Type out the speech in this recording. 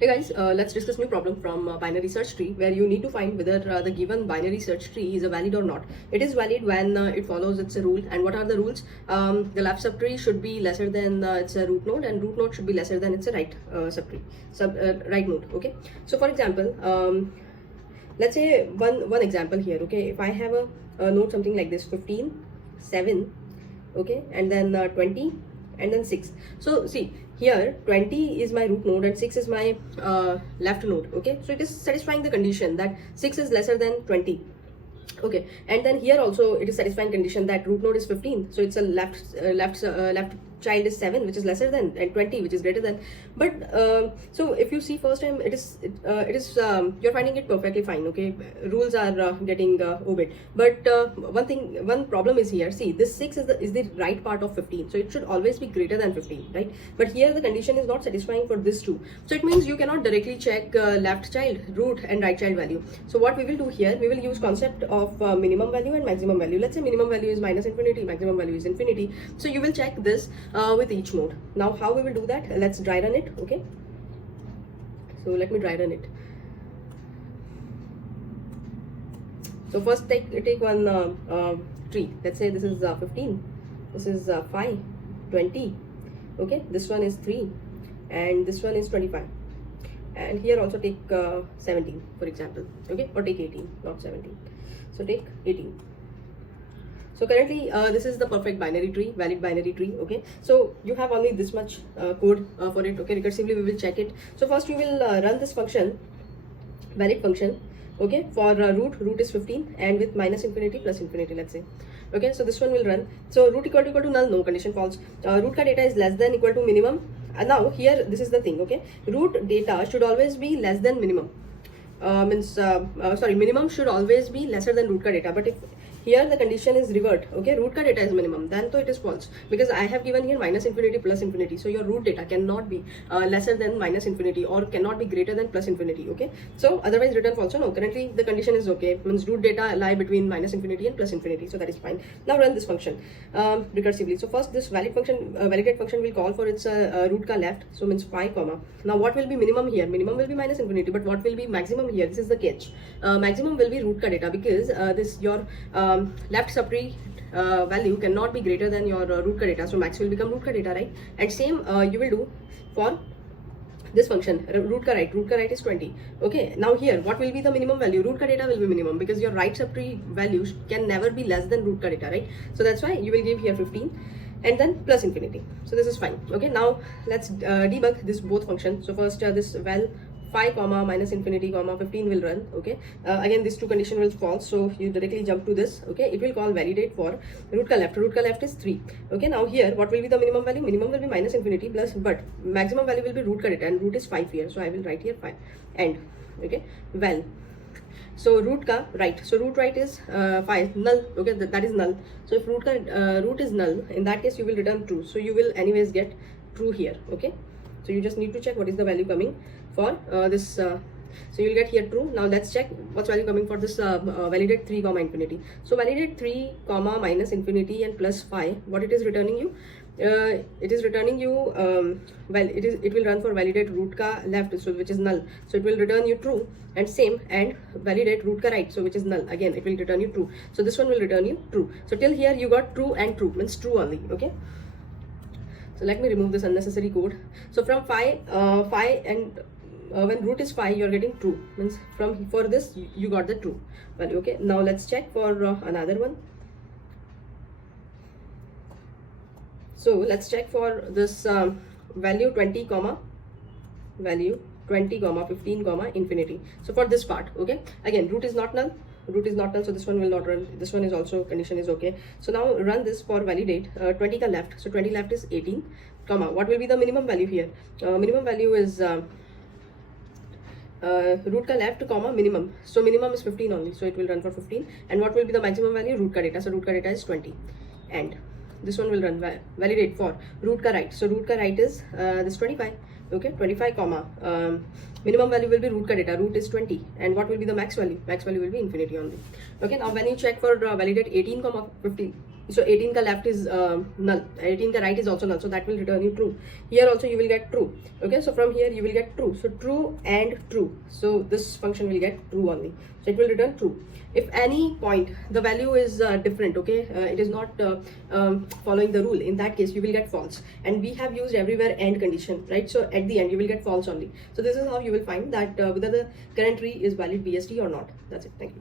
Hey guys, let's discuss new problem from binary search tree where you need to find whether the given binary search tree is valid or not. It is valid when it follows its rule. And what are the rules? The left subtree should be lesser than its root node, and root node should be lesser than its right subtree, right node. Okay. So for example, let's say one example here. Okay, if I have a node something like this, 15, 7, okay, and then 20, and then 6. So see here 20 is my root node and 6 is my left node. Okay, so it is satisfying the condition that 6 is lesser than 20. Okay, and then here also it is satisfying condition that root node is 15, so it's a left child is 7, which is lesser than, and 20, which is greater than. But so if you see first time, it is you're finding it perfectly fine. Okay, rules are getting obeyed, but one problem is here. See, this 6 is the right part of 15, so it should always be greater than 15, right? But here the condition is not satisfying for this too, so it means you cannot directly check left child, root, and right child value. So what we will do here, we will use concept of minimum value and maximum value. Let's say minimum value is minus infinity, maximum value is infinity. So you will check this with each node. Now how we will do that? Let's dry run it. Okay, so let me dry run it. So first take one tree. Let's say this is 15, this is 5, 20. Okay, this one is 3, and this one is 25, and here also take 17 for example. Okay, or take 18, not 17. So take 18. So currently this is the perfect binary tree, valid binary tree. Okay, so you have only this much code for it. Okay, recursively we will check it. So first we will run this function, valid function. Okay, for root is 15, and with minus infinity plus infinity, let's say. Okay, so this one will run. So root equal to null, no, condition false. Root ka data is less than equal to minimum. And now here this is the thing. Okay, root data should always be less than minimum. Minimum should always be lesser than root ka data. But if here the condition is revert, okay, root ka data is minimum, then so it is false, because I have given here minus infinity plus infinity. So your root data cannot be lesser than minus infinity, or cannot be greater than plus infinity. Okay, so otherwise return false. So no, currently the condition is okay, means root data lie between minus infinity and plus infinity, so that is fine. Now run this function recursively. So first this valid function, validate function will call for its root ka left, so means 5 comma. Now what will be minimum here? Minimum will be minus infinity, but what will be maximum here? This is the catch. Maximum will be root ka data, because this your left subtree value cannot be greater than your root ka data, so max will become root ka data, right? And same you will do for this function, root ka right. Root ka right is 20. Okay, now here what will be the minimum value? Root ka data will be minimum, because your right subtree value can never be less than root ka data, right? So that's why you will give here 15 and then plus infinity. So this is fine. Okay, now let's debug this both functions. So first this val 5 comma minus infinity comma 15 will run. Okay, again this two condition will false, so you directly jump to this. Okay, it will call validate for root ka left. Root ka left is 3. Okay, now here what will be the minimum value? Minimum will be minus infinity plus, but maximum value will be root ka data, and root is 5 here, so I will write here 5 and okay, well, so root ka right, so root right is 5, null. Okay, that is null. So if root is null, in that case you will return true, so you will anyways get true here. Okay, so you just need to check what is the value coming for this, so you'll get here true. Now let's check what's value coming for this validate 3 comma infinity. So validate 3 comma minus infinity and plus 5, what it is returning you? It is returning you it will run for validate root ka left, so which is null, so it will return you true, and same and validate root ka right, so which is null, again it will return you true, so this one will return you true. So till here you got true and true, means true only. Okay, so let me remove this unnecessary code. So from 5 and when root is 5 you are getting true, means for this you got the true value. Okay, now let's check for another one. So let's check for this value 20 comma 15 comma infinity. So for this part, okay, again root is not null, so this one will not run. This one is also condition is okay. So now run this for validate 20 ka left, so 20 left is 18 comma, what will be the minimum value here? Minimum value is root ka left comma minimum, so minimum is 15 only, so it will run for 15. And what will be the maximum value? Root ka data, so root ka data is 20, and this one will run validate for root ka right, so root ka right is this 25. Okay, 25 comma minimum value will be root ka data, root is 20, and what will be the max value? Max value will be infinity only. Okay, now when you check for validate 18 comma 15, So 18 ka left is null, 18 ka right is also null, so that will return you true. Here also you will get true. Okay, so from here you will get true, so true and true, so this function will get true only, so it will return true. If any point the value is different, okay, it is not following the rule, in that case you will get false. And we have used everywhere AND condition, right? So at the end you will get false only. So this is how you will find that whether the current tree is valid BST or not. That's it. Thank you.